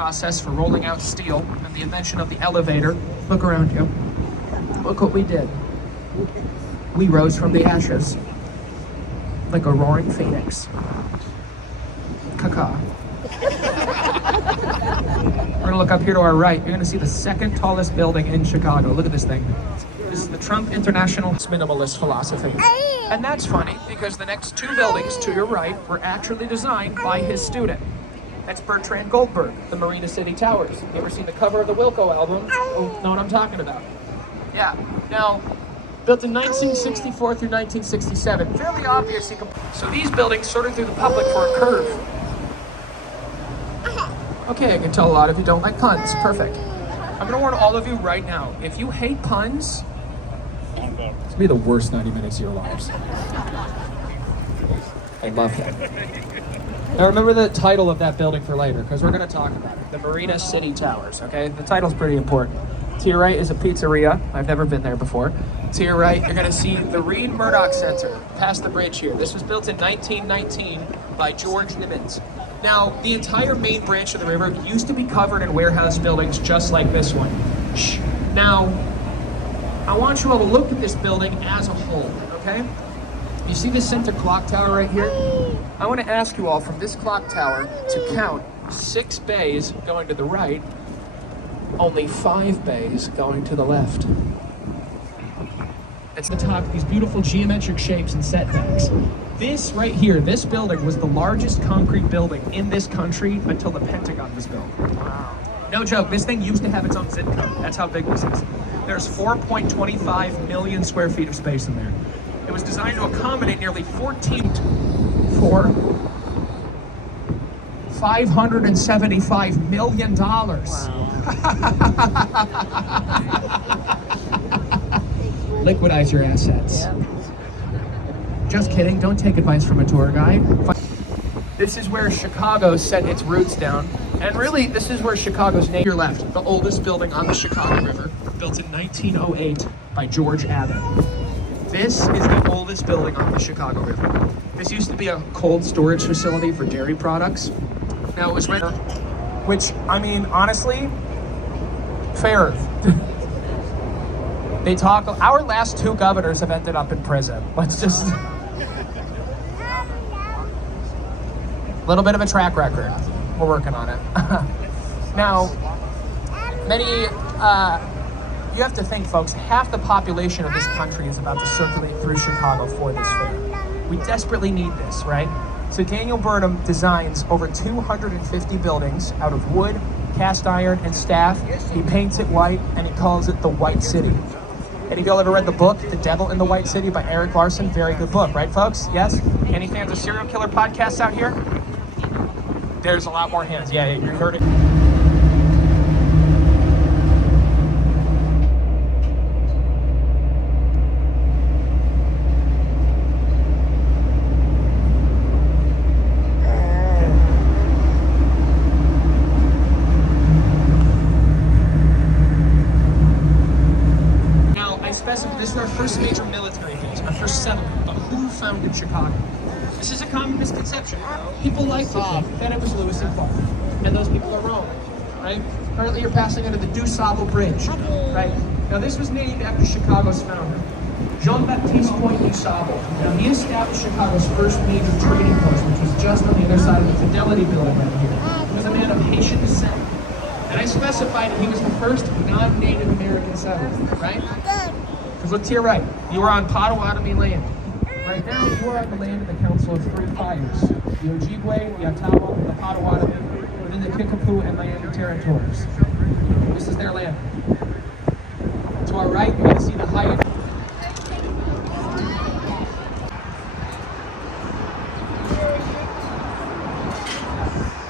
process for rolling out steel and the invention of the elevator. Look around you. Look what we did. We rose from the ashes like a roaring phoenix. Caca. We're gonna look up here to our right. You're gonna see the second tallest building in Chicago. Look at this thing. This is the Trump International Minimalist philosophy. And that's funny because the next two buildings to your right were actually designed by his student. That's Bertrand Goldberg, the Marina City Towers. You ever seen the cover of the Wilco album? Oh, know what I'm talking about. Yeah. Now, built in 1964 through 1967. Fairly obvious. So these buildings sorted through the public for a curve. Okay, I can tell a lot of you don't like puns. Perfect. I'm gonna warn all of you right now. If you hate puns, it's gonna be the worst 90 minutes of your lives. I love that. Now remember the title of that building for later, because we're gonna talk about it. The Marina City Towers, okay? The title's pretty important. To your right is a pizzeria. I've never been there before. To your right, you're gonna see the Reed Murdoch Center, past the bridge here. This was built in 1919 by George Nimitz. Now, the entire main branch of the river used to be covered in warehouse buildings just like this one. Shh. Now, I want you all to look at this building as a whole, okay? You see this center clock tower right here? I want to ask you all from this clock tower to count 6 bays going to the right, only 5 bays going to the left. It's the top of these beautiful geometric shapes and setbacks. This right here, this building was the largest concrete building in this country until the Pentagon was built. Wow. No joke, this thing used to have its own zip code. That's how big this is. There's 4.25 million square feet of space in there. It was designed to accommodate nearly 575 million dollars. Wow. Liquidize your assets. Yeah. Just kidding, don't take advice from a tour guide. This is where Chicago set its roots down. And really, this is where Chicago's name. Your left, the oldest building on the Chicago River, built in 1908 by George Abbott. This is the oldest building on the Chicago River. This used to be a cold storage facility for dairy products. Now it was rented, which, I mean, honestly, fair. They talk, our last 2 governors have ended up in prison. Let's just, a little bit of a track record. We're working on it. Now, you have to think, folks, half the population of this country is about to circulate through Chicago for this fair. We desperately need this, right? So Daniel Burnham designs over 250 buildings out of wood, cast iron, and staff. He paints it white, and he calls it the White City. Any of y'all ever read the book, The Devil in the White City by Eric Larson? Very good book, right, folks? Yes? Any fans of serial killer podcasts out here? There's a lot more hands. Yeah, you heard it. This is our first major military base, our first settlement, but who founded Chicago? This is a common misconception. People like to think that it was Lewis and Clark, and those people are wrong, right? Currently you're passing under the DuSable Bridge, right? Now this was named after Chicago's founder, Jean-Baptiste Point DuSable. Now he established Chicago's first major trading post, which was just on the other side of the Fidelity Building right here. He was a man of Haitian descent. And I specified that he was the first non-Native American settler, right? Because look to your right, you are on Potawatomi land. Right now, you are on the land of the Council of 3 Fires, the Ojibwe, the Ottawa, the Potawatomi, within the Kickapoo and Miami territories. This is their land. To our right, you're going to see the Hyatt.